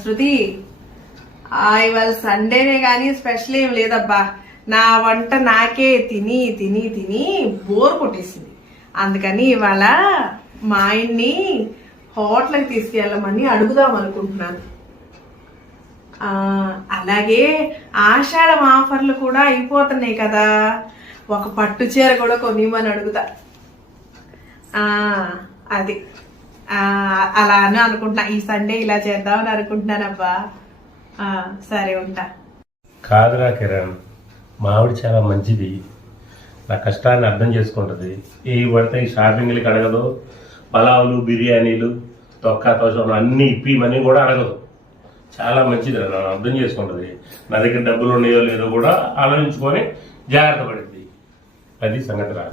శృతి ఇవాళ సండేనే గాని స్పెషల్ ఏం లేదబ్బా. నా వంట నాకే తిని తిని తిని బోర్ కొట్టేసింది. అందుకని ఇవాళ మా ఆయన్ని హోటల్కి తీసుకెళ్ళమని అడుగుదాం అనుకుంటున్నాను. అలాగే ఆషాఢం ఆఫర్లు కూడా అయిపోతున్నాయి కదా, ఒక పట్టు చీర కూడా కొనిమని అడుగుతా. అది అలా అని అనుకుంటున్నా. ఈ సండే ఇలా చేద్దామని అనుకుంటున్నానబ్బా. సరే ఉంటా. కాదురా కిరణ్, మావిడ చాలా మంచిది, నా కష్టాన్ని అర్థం చేసుకుంటుంది. ఈ పడితే ఈ షాపింగ్లకి అడగదు, పలావులు బిర్యానీలు తొక్కా తోషం అన్ని ఇప్పిమని కూడా అడగదు. చాలా మంచిది రా, నన్ను అర్థం చేసుకుంటుంది. నా దగ్గర డబ్బులు ఉన్నాయో లేదో కూడా ఆలోచించుకొని జాగ్రత్త పడింది. అది సంగతి రా.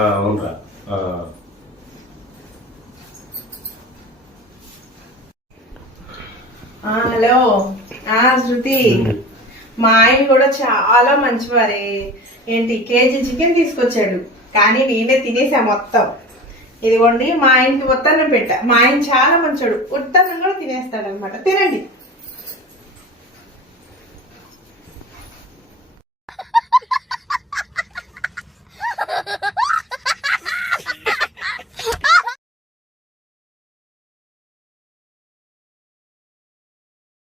అవునరా. హలో శృతి, మా ఆయన కూడా చాలా మంచివారే. ఏంటి కేజీ చికెన్ తీసుకొచ్చాడు, కానీ నేనే తినేసా మొత్తం. ఇదిగోండి మా ఆయనకి ఉత్తన్నం పెట్టా. మా ఆయన చాలా మంచోడు, ఉత్తన్నం కూడా తినేస్తాడు అనమాట. తినండి.